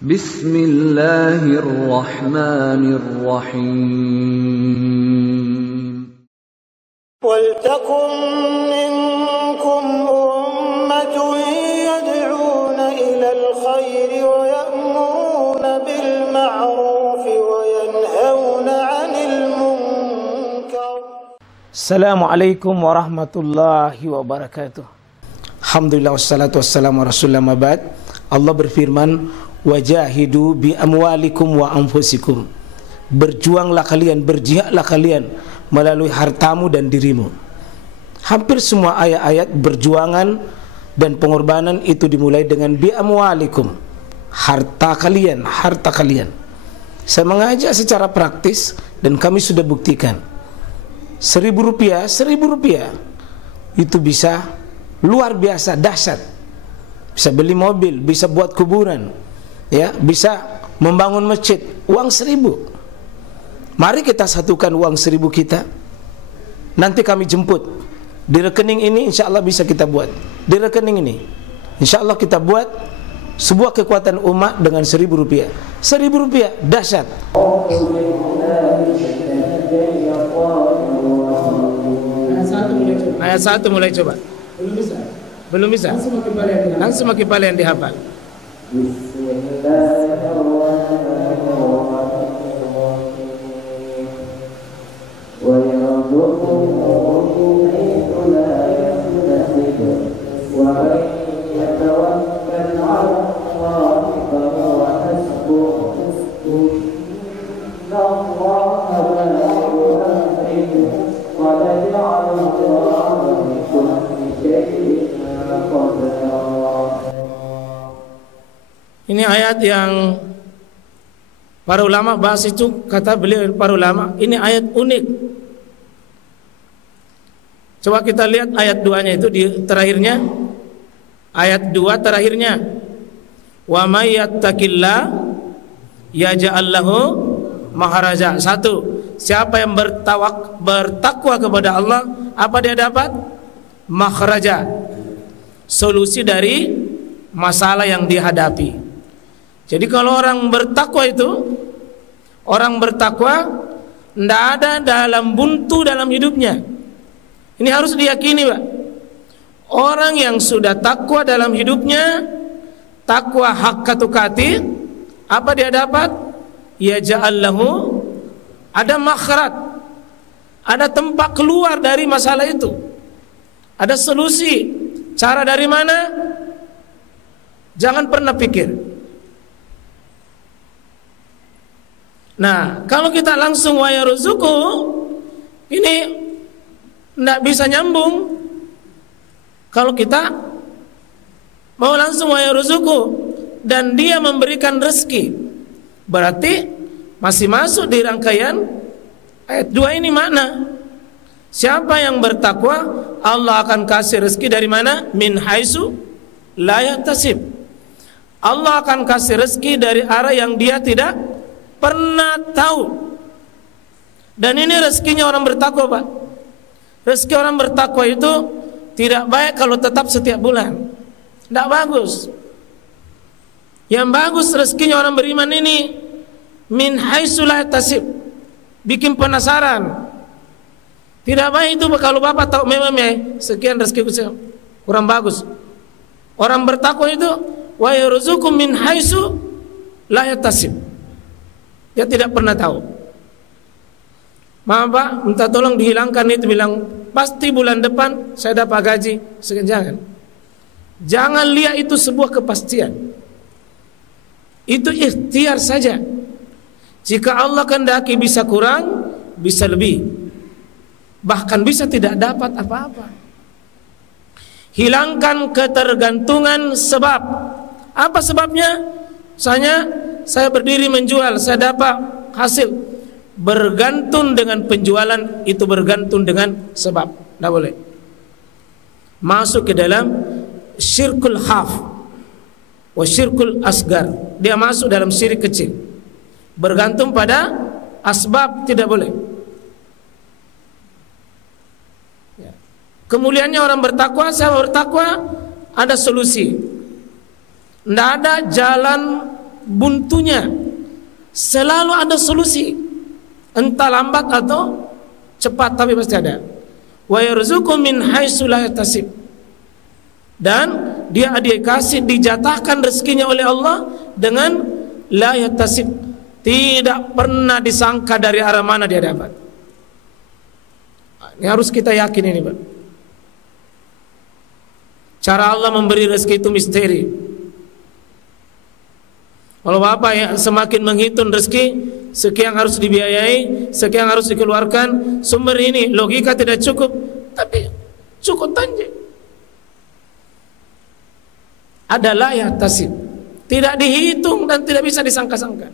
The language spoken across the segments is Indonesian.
Bismillahirrahmanirrahim. Waltakum minkum ummatun yad'una ilal khairi wa ya'muruna bil ma'ruf wa yanhauna 'anil munkar. Assalamualaikum warahmatullahi wabarakatuh. Alhamdulillah wassalatu wassalamu ala rasulillah mabad. Allah berfirman, wajahidu bi amwalikum wa anfusikum. Berjuanglah kalian, berjihadlah kalian melalui hartamu dan dirimu. Hampir semua ayat-ayat berjuangan dan pengorbanan itu dimulai dengan bi amwalikum, harta kalian, harta kalian. Saya mengajak secara praktis dan kami sudah buktikan. Rp1.000 itu bisa luar biasa dahsyat. Bisa beli mobil, bisa buat kuburan, ya, bisa membangun masjid. Uang 1.000. Mari kita satukan uang 1.000 kita. Nanti kami jemput di rekening ini, insya Allah bisa kita buat. Di rekening ini, insya Allah kita buat sebuah kekuatan umat dengan Rp1.000. Rp1.000 dahsyat. Ayat 1 mulai coba. Belum bisa. Langsung makin yang dihafal. Ini ayat yang para ulama bahas itu, kata beliau para ulama, ini ayat unik. Coba kita lihat ayat 2-nya itu di terakhirnya. Ayat 2 terakhirnya. Wa may yattaqillah yaj'al lahu makhraja. 1. Siapa yang bertakwa kepada Allah, apa dia dapat? Makhraja. Solusi dari masalah yang dihadapi. Jadi kalau orang bertakwa itu, orang bertakwa tidak ada dalam buntu dalam hidupnya. Ini harus diyakini, Pak. Orang yang sudah takwa dalam hidupnya, takwa haqqa tuqati, apa dia dapat? Ya ja'allahu, ada makhraj, ada tempat keluar dari masalah itu, ada solusi. Cara dari mana? Jangan pernah pikir. Nah, kalau kita langsung wa yarzuqu, ini tidak bisa nyambung. Kalau kita mau langsung wa yarzuqu dan dia memberikan rezeki, berarti masih masuk di rangkaian ayat 2 ini. Mana? Siapa yang bertakwa, Allah akan kasih rezeki dari mana? Min haitsu la yahtasib. Allah akan kasih rezeki dari arah yang dia tidak pernah tahu. Dan ini rezekinya orang bertakwa, Pak. Rezeki orang bertakwa itu tidak baik kalau tetap setiap bulan. Tidak bagus. Yang bagus rezekinya orang beriman ini min haitsu la yahtasib. Bikin penasaran. Tidak baik itu kalau Bapak tahu memang sekian rezekiku kurang bagus. Orang bertakwa itu wa yarzuqu min haitsu la yahtasib. Dia tidak pernah tahu. Maaf Pak, minta tolong dihilangkan itu, bilang pasti bulan depan saya dapat gaji. Jangan lihat itu sebuah kepastian. Itu ikhtiar saja. Jika Allah kehendaki bisa kurang, bisa lebih, bahkan bisa tidak dapat apa-apa. Hilangkan ketergantungan sebab. Apa sebabnya? Saya berdiri menjual, saya dapat hasil. Bergantung dengan penjualan itu, bergantung dengan sebab. Tidak boleh masuk ke dalam syirkul khaf wa syirkul asgar. Dia masuk dalam syirik kecil. Bergantung pada asbab tidak boleh. Kemuliaannya orang bertakwa, saya bertakwa, ada solusi. Tidak ada jalan buntunya. Selalu ada solusi, entah lambat atau cepat, tapi pasti ada. Wa yarzuqu min haitsu la yahtasib. Dan dia dikasih, dijatahkan rezekinya oleh Allah dengan la yahtasib, tidak pernah disangka dari arah mana dia dapat. Ini harus kita yakin ini, Pak. Cara Allah memberi rezeki itu misteri. Kalau Bapak ya semakin menghitung rezeki, sekian harus dibiayai, sekian harus dikeluarkan, sumber ini logika tidak cukup, tapi cukup tanjik. Adalah ya tasib, tidak dihitung dan tidak bisa disangka-sangka.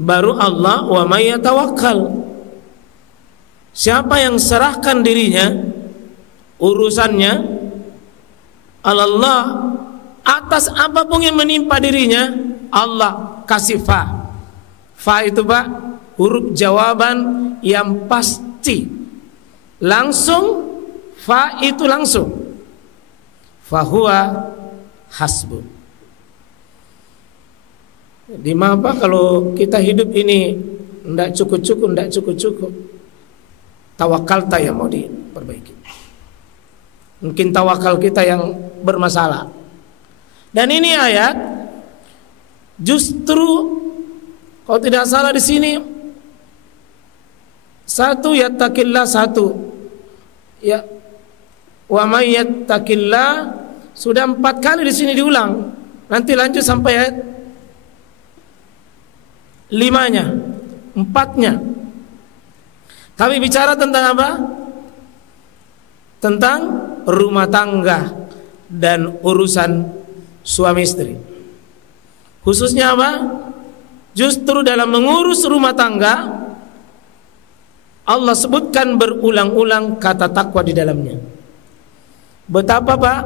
Baru Allah wa may yatawakkal. Siapa yang serahkan dirinya, urusannya Allah, atas apapun yang menimpa dirinya, Allah kasih fa. Fa itu Pak, huruf jawaban yang pasti. Langsung, fa itu langsung. Fahuwa hasbu. Di mana Pak, kalau kita hidup ini tidak cukup, tawakalta yang mau diperbaiki. Mungkin tawakal kita yang bermasalah. Dan ini ayat justru kalau tidak salah di sini satu yattaqillah, satu ya wa may yattaqillah, sudah 4 kali di sini diulang. Nanti lanjut sampai ayat 5-nya, 4-nya. Kami bicara tentang apa? Tentang rumah tangga dan urusan suami istri. Khususnya apa? Justru dalam mengurus rumah tangga Allah sebutkan berulang-ulang kata takwa di dalamnya. Betapa Pak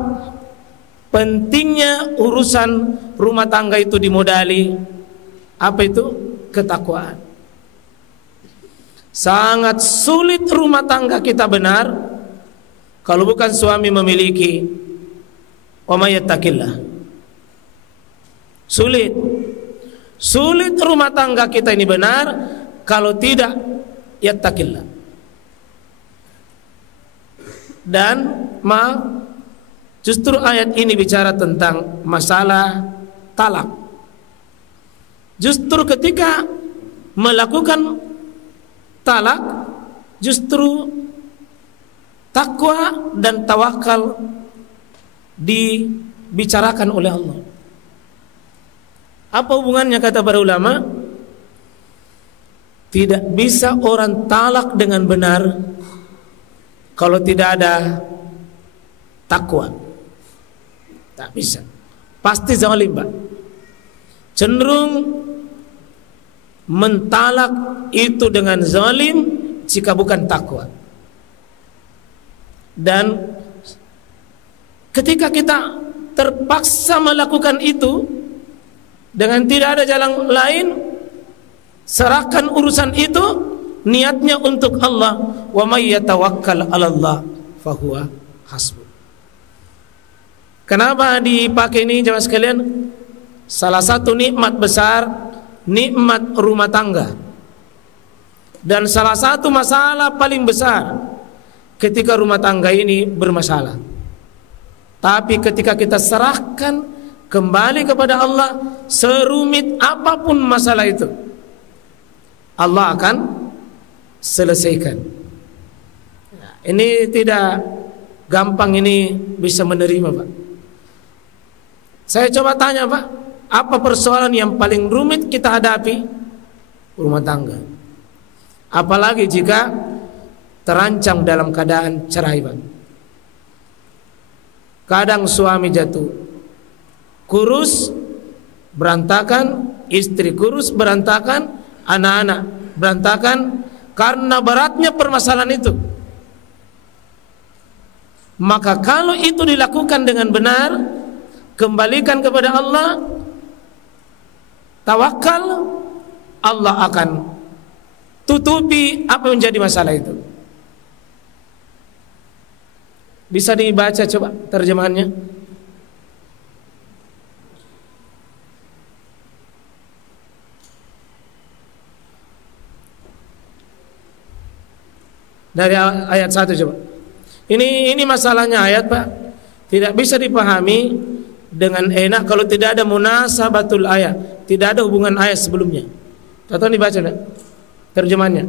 pentingnya urusan rumah tangga itu dimodali apa itu? Ketakwaan. Sangat sulit rumah tangga kita benar kalau bukan suami memiliki wa may yattaqillah. Sulit rumah tangga kita ini benar kalau tidak yattaqillah. Dan justru ayat ini bicara tentang masalah talak. Justru ketika melakukan talak, justru takwa dan tawakal dibicarakan oleh Allah. Apa hubungannya kata para ulama? Tidak bisa orang talak dengan benar kalau tidak ada takwa. Tak bisa. Pasti zalim, Pak. Cenderung mentalak itu dengan zalim jika bukan takwa. Dan ketika kita terpaksa melakukan itu dengan tidak ada jalan lain, serahkan urusan itu niatnya untuk Allah. Wa may yatawakkal 'alallah fahuwa hasbuh. Kenapa dipakai ini jemaah sekalian? Salah satu nikmat besar, nikmat rumah tangga. Dan salah satu masalah paling besar ketika rumah tangga ini bermasalah. Tapi ketika kita serahkan kembali kepada Allah, serumit apapun masalah itu, Allah akan selesaikan. Ini tidak gampang ini bisa menerima, Pak. Saya coba tanya, Pak, apa persoalan yang paling rumit kita hadapi? Rumah tangga. Apalagi jika terancam dalam keadaan cerai, Pak. Kadang suami jatuh kurus, berantakan, istri kurus, berantakan, anak-anak berantakan karena beratnya permasalahan itu. Maka kalau itu dilakukan dengan benar, kembalikan kepada Allah, tawakal, Allah akan tutupi apa yang menjadi masalah itu. Bisa dibaca coba terjemahannya. dari ayat 1 coba. Ini masalahnya ayat, Pak. Tidak bisa dipahami dengan enak kalau tidak ada munasabatul ayat, tidak ada hubungan ayat sebelumnya. Contoh dibaca enggak? Terjemahannya.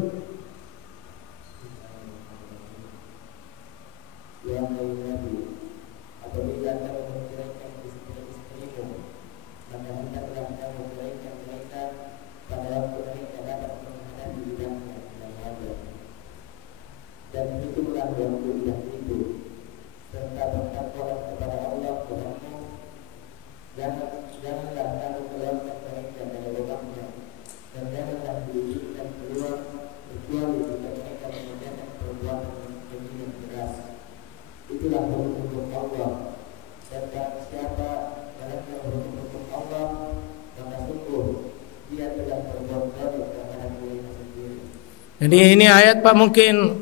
Jadi ini ayat, Pak, mungkin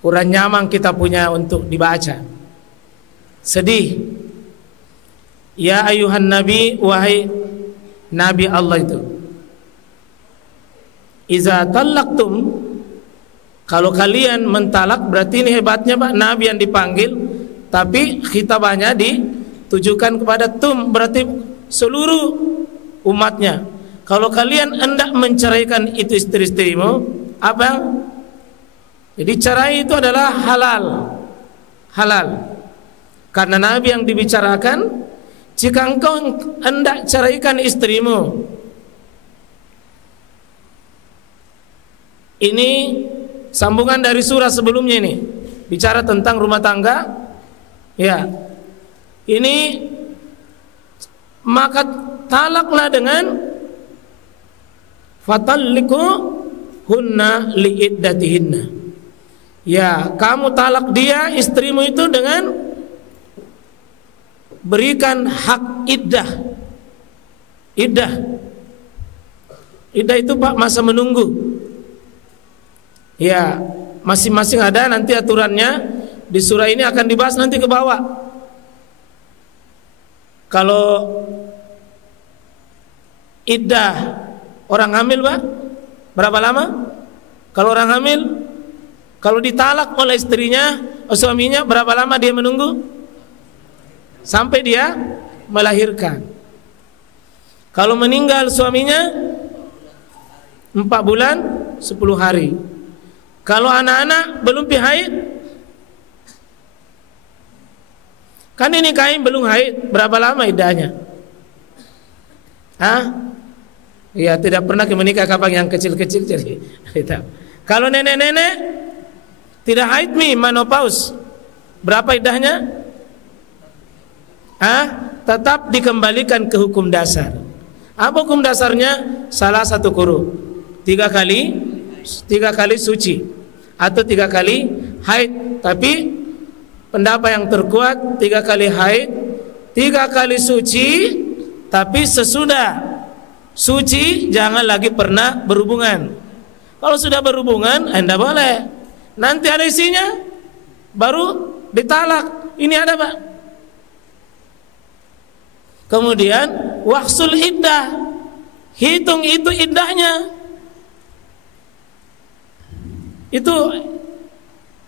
kurang nyaman kita punya untuk dibaca. Sedih. Ya ayuhan nabi, wahai nabi Allah itu. Iza talaqtum, kalau kalian mentalak, berarti ini hebatnya, Pak, nabi yang dipanggil, tapi khitabahnya ditujukan kepada tum, berarti seluruh umatnya. Kalau kalian hendak menceraikan itu istri-istrimu, apa? Jadi cerai itu adalah halal. Karena Nabi yang dibicarakan, jika engkau hendak ceraikan istrimu, ini sambungan dari surah sebelumnya ini, bicara tentang rumah tangga. Ya, ini maka talaklah dengan fatalliku hunna liiddatihinna. Ya, kamu talak dia, istrimu itu, dengan berikan hak iddah. Iddah itu, Pak, masa menunggu. Ya, masing-masing ada nanti aturannya di surah ini, akan dibahas nanti ke bawah. Kalau iddah orang hamil, Pak, berapa lama? Kalau orang hamil, kalau ditalak oleh istrinya, suaminya, berapa lama dia menunggu? Sampai dia melahirkan. Kalau meninggal suaminya, 4 bulan 10 hari. Kalau anak-anak belum haid, kan ini kain belum haid, berapa lama iddahnya? Ya, tidak pernah menikah kapan yang kecil-kecil jadi. Kalau nenek-nenek tidak haid, menopause, berapa iddahnya? Tetap dikembalikan ke hukum dasar. Apa hukum dasarnya? Salah satu kurun, 3 kali suci atau 3 kali haid. Tapi pendapat yang terkuat 3 kali haid, 3 kali suci, tapi sesudah suci jangan lagi pernah berhubungan. Kalau sudah berhubungan, Anda boleh. Nanti ada isinya, baru ditalak. Ini ada, Pak. Kemudian wahsul iddah, hitung itu iddahnya.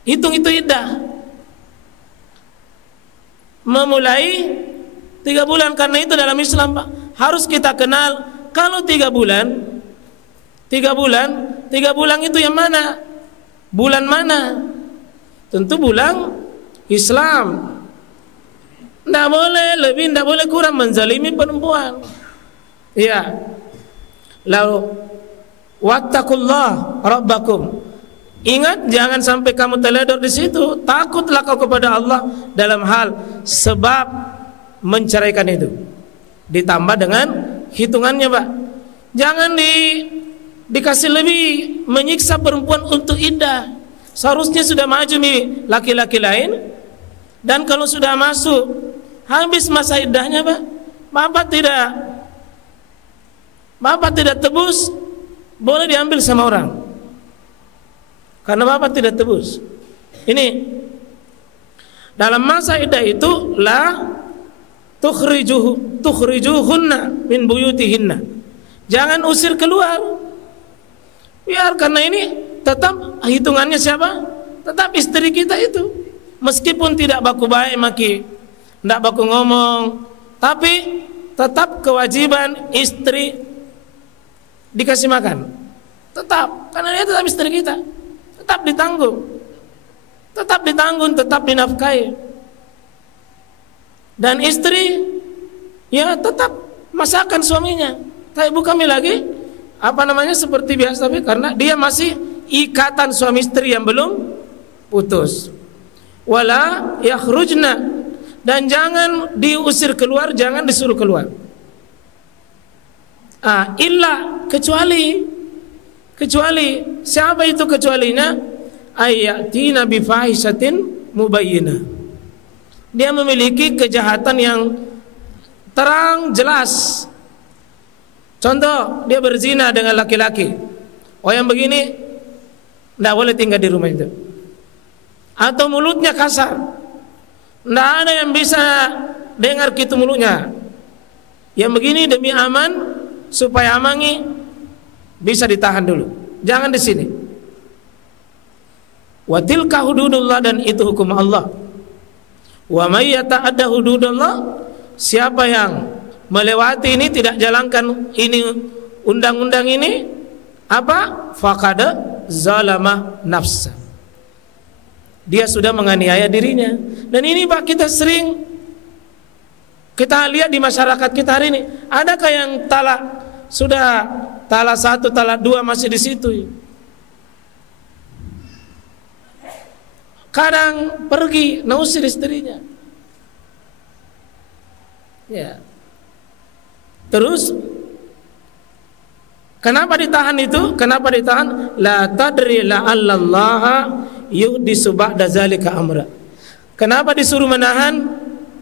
Hitung itu iddah. Memulai 3 bulan, karena itu dalam Islam, Pak, harus kita kenal. Kalau 3 bulan itu yang mana? Bulan mana? Tentu bulan Islam. Tidak boleh lebih, tidak boleh kurang menzalimi perempuan. Ya. Lalu wattaqullah rabbakum. Ingat, jangan sampai kamu teledor di situ. Takutlah kau kepada Allah dalam hal sebab menceraikan itu. Ditambah dengan hitungannya, Pak. Jangan dikasih lebih menyiksa perempuan untuk iddah. Seharusnya sudah maju laki-laki lain. Dan kalau sudah masuk habis masa iddahnya, Pak, Bapak tidak tebus, boleh diambil sama orang. Karena Bapak tidak tebus. Ini dalam masa iddah itu la tukhrijuhunna min buyutihinna. Jangan usir keluar. Biar, karena ini tetap hitungannya siapa? tetap istri kita itu, meskipun tidak baku baik maki, tidak baku ngomong, tapi tetap kewajiban istri dikasih makan. Tetap, karena dia tetap istri kita, tetap ditanggung, tetap dinafkahi. Dan istri ya tetap masakan suaminya. Tapi bukan lagi seperti biasa, tapi karena dia masih ikatan suami istri yang belum putus. Wala yakhrujna, dan jangan diusir keluar, jangan disuruh keluar. Illa, kecuali siapa itu kecualinya? Ayatina bi fahishatin mubayyinah. Dia memiliki kejahatan yang terang jelas. Contoh, dia berzina dengan laki-laki. Oh, yang begini tidak boleh tinggal di rumah itu. Atau mulutnya kasar, tidak ada yang bisa dengar gitu mulutnya. Yang begini demi aman, supaya amangi bisa ditahan dulu, jangan di sini. Wa tilka hududullah, dan itu hukum Allah. Wa may yata'adda hududullah, siapa yang melewati ini, tidak jalankan ini undang-undang ini, faqad zalama nafsa, dia sudah menganiaya dirinya. Dan ini Pak, kita lihat di masyarakat kita hari ini. Adakah yang sudah talak 1, talak 2 masih di situ? Kadang pergi nausir istrinya. Ya. Terus kenapa ditahan itu? Kenapa ditahan? La tadri la'allallaha yuhdisu ba'da zalika amra. Kenapa disuruh menahan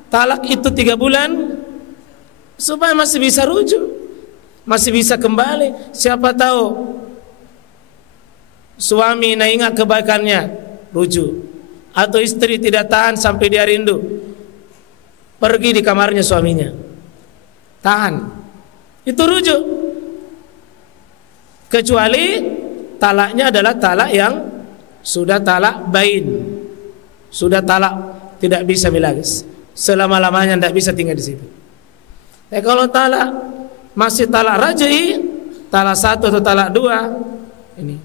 talak itu 3 bulan? Supaya masih bisa rujuk, masih bisa kembali. Siapa tahu suami ingat kebaikannya, rujuk. Atau istri tidak tahan sampai dia rindu, pergi di kamarnya suaminya, tahan, itu rujuk. Kecuali talaknya adalah talak yang sudah talak bain, sudah talak tidak bisa lagi, selama-lamanya tidak bisa tinggal di situ. Kalau talak masih talak raj'i, talak 1 atau talak 2 ini.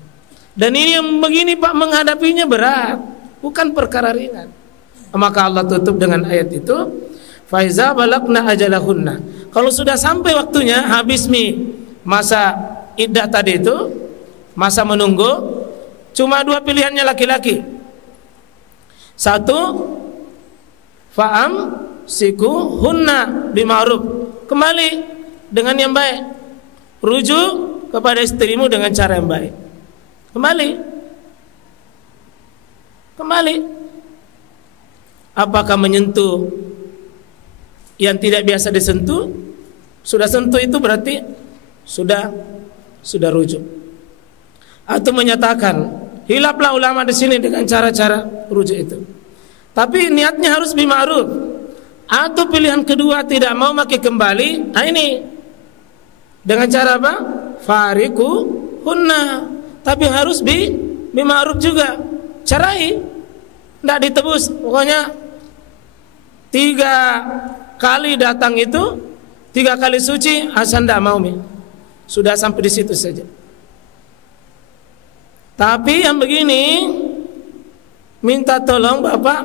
Dan ini yang begini Pak, menghadapinya berat, bukan perkara ringan. Maka Allah tutup dengan ayat itu, faiza balagna ajalahunna. Kalau sudah sampai waktunya, habis masa iddah tadi itu, masa menunggu, cuma 2 pilihannya laki-laki. 1, fa'am siku hunna bima'ruf, kembali dengan yang baik, rujuk kepada istrimu dengan cara yang baik. Kembali. Apakah menyentuh yang tidak biasa disentuh? Sudah sentuh itu berarti sudah rujuk. Atau menyatakan, hilaplah ulama di sini dengan cara-cara rujuk itu. Tapi niatnya harus bima'ruf. Atau pilihan kedua, tidak mau makin kembali. Ini dengan cara apa? Fariku hunna. Tapi harus bima'ruf juga. Cerai, tidak ditebus. Pokoknya 3 kali datang itu, 3 kali suci, asal tidak mau sudah sampai di situ saja. Tapi yang begini, minta tolong Bapak,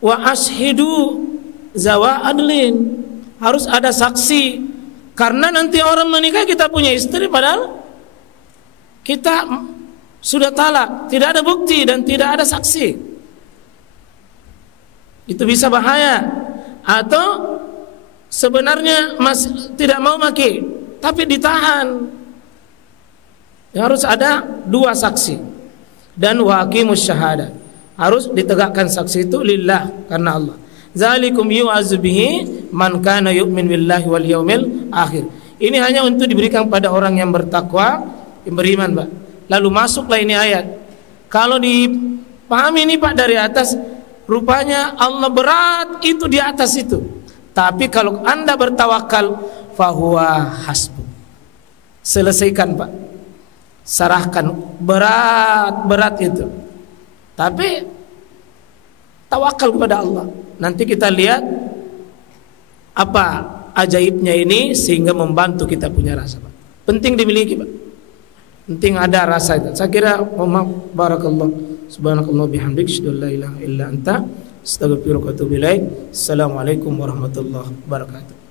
wa ashidu zawa adlin, harus ada saksi. Karena nanti orang menikah, kita punya istri padahal kita sudah talak, tidak ada bukti dan tidak ada saksi. Itu bisa bahaya. Atau sebenarnya tidak mau maki, tapi ditahan. Harus ada 2 saksi. Dan waqimus syahadah, harus ditegakkan saksi itu lillah, karena Allah. Zalikum yu'azzu bihi man kana yu'min billahi wal yaumil akhir. Ini hanya untuk diberikan pada orang yang bertakwa, yang beriman, Pak. Lalu masuklah ini ayat. Kalau dipahami ini Pak dari atas, rupanya Allah berat itu di atas itu. Tapi kalau Anda bertawakal, fahuwa hasbu. Selesaikan Pak. Sarahkan berat itu. Tapi tawakal kepada Allah. Nanti kita lihat apa ajaibnya ini sehingga membantu kita punya rasa, Pak. Penting dimiliki, Pak. Penting ada rasa itu. Saya kira, maaf, barakallah, subhanakallah bihamdik, asyhadu an la ilaha illa anta, astaghfiruka wa atubu ilaik. Assalamualaikum warahmatullahi wabarakatuh.